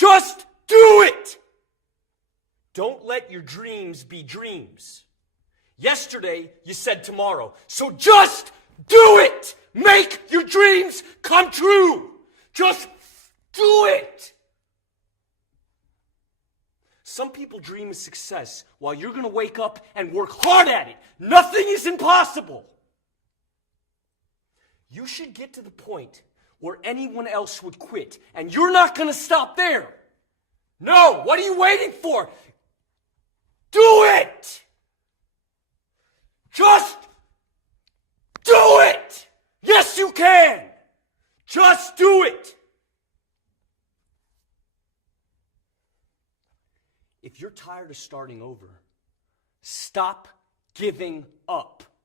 Just do it! Don't let your dreams be dreams. Yesterday, you said tomorrow. So just do it! Make your dreams come true! Just do it! Some people dream of success while you're going to wake up and work hard at it. Nothing is impossible. You should get to the point where anyone else would quit, and you're not going to stop there. No, what are you waiting for? Do it! Just do it! Yes, you can! Just do it! If you're tired of starting over, stop giving up.